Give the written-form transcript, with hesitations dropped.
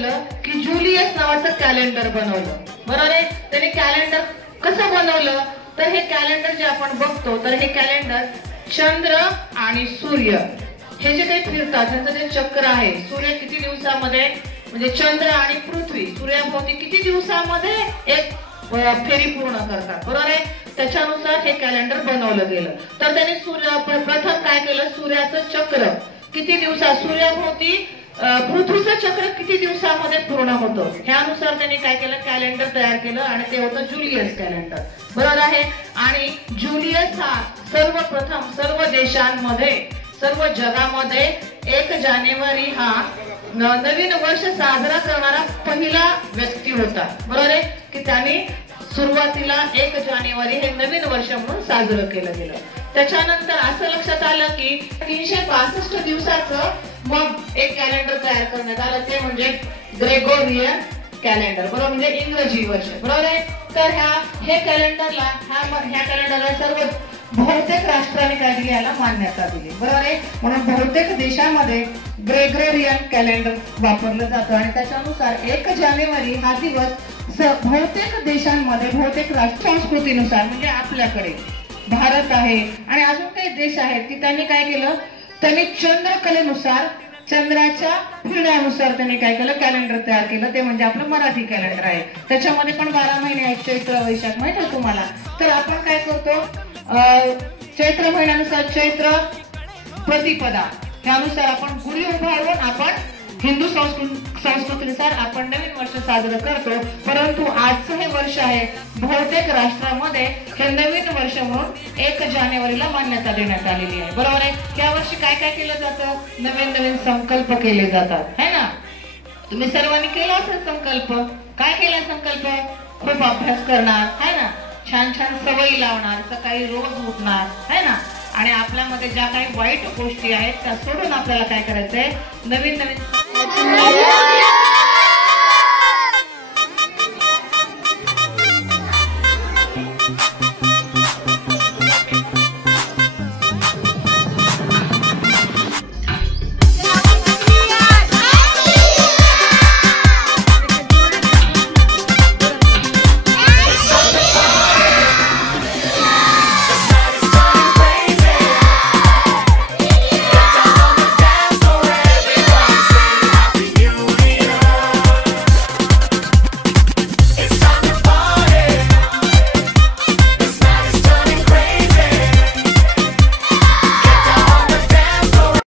केलं की जुलियस नावाचं कॅलेंडर बनवलं. बरोबर आहे. त्याने कॅलेंडर कसं बनवलं तर हे कॅलेंडर जे आपण बघतो तर हे कॅलेंडर चंद्र आणि सूर्य हे जे काही फिरतात त्यांचं जे चक्र आहे, सूर्य किती दिवसामध्ये म्हणजे चंद्र आणि पृथ्वी सूर्याभोवती किती दिवसामध्ये एक फेरी पूर्ण करतात. बरोबर आहे. त्याच्यानुसार हे कॅलेंडर बनवलं गेलं. तर त्यांनी प्रथम काय केलं, सूर्याचं चक्र किती दिवसात सूर्याभोवती पृथ्वीचं चक्र किती दिवसामध्ये पूर्ण होतं ह्यानुसार त्यांनी काय केलं कॅलेंडर तयार केलं आणि ते होतं जुलियस कॅलेंडर. बरोबर आहे. आणि जुलियस हा सर्वप्रथम सर्व देशांमध्ये सर्व जगामध्ये 1 जानेवारी हा नवीन वर्ष साजरा करणारा पहिला व्यक्ती होता. बरोबर आहे की त्याने सुरुवातीला 1 जानेवारी हे नवीन वर्ष म्हणून साजरं केलं गेलं. त्याच्यानंतर असं लक्षात आलं की 362 दिवसाचं मग एक कॅलेंडर तयार करण्यात आलं ते म्हणजे ग्रेगोरियन कॅलेंडर. बरोबर म्हणजे इंग्रजी वर्ष. बरोबर आहे. तर ह्या कॅलेंडरला सर्व बहुतेक राष्ट्रांनी काय दिली याला मान्यता दिली. बरोबर आहे. म्हणून बहुतेक देशांमध्ये ग्रेगोरियन कॅलेंडर वापरलं जातं आणि त्याच्यानुसार 1 जानेवारी हा दिवस बहुतेक देशांमध्ये बहुतेक राष्ट्र संस्कृतीनुसार म्हणजे आपल्याकडे भारत आहे आणि अजून काही देश आहेत की त्यांनी काय केलं त्यांनी चंद्रकलेनुसार चंद्राच्या फिरण्यानुसार त्यांनी काय केलं कॅलेंडर तयार केलं ते म्हणजे आपलं मराठी कॅलेंडर आहे. त्याच्यामध्ये पण 12 महिने आहेत चैत्र वैशाख माहिती आहे तुम्हाला. तर आपण काय करतो चैत्र महिन्यानुसार चैत्र प्रतिपदा त्यानुसार आपण गुढी उभारून आपण हिंदू संस्कृतीनुसार आपण नवीन वर्ष साजरं करतो. परंतु आजचं हे वर्ष आहे बहुतेक राष्ट्रामध्ये हे नवीन वर्ष म्हणून 1 जानेवारीला मान्यता देण्यात आलेली आहे. बरोबर आहे. या वर्षी काय काय केलं जातं नवीन नवीन संकल्प केले जातात है ना. तुम्ही सर्वांनी केला असेल संकल्प. काय केला संकल्प खूप अभ्यास करणार है ना, छान छान सवयी लावणार, सकाळी रोज उठणार है ना आणि आपल्यामध्ये ज्या काही वाईट गोष्टी आहेत त्या सोडून आपल्याला काय करायचंय नवीन नवीन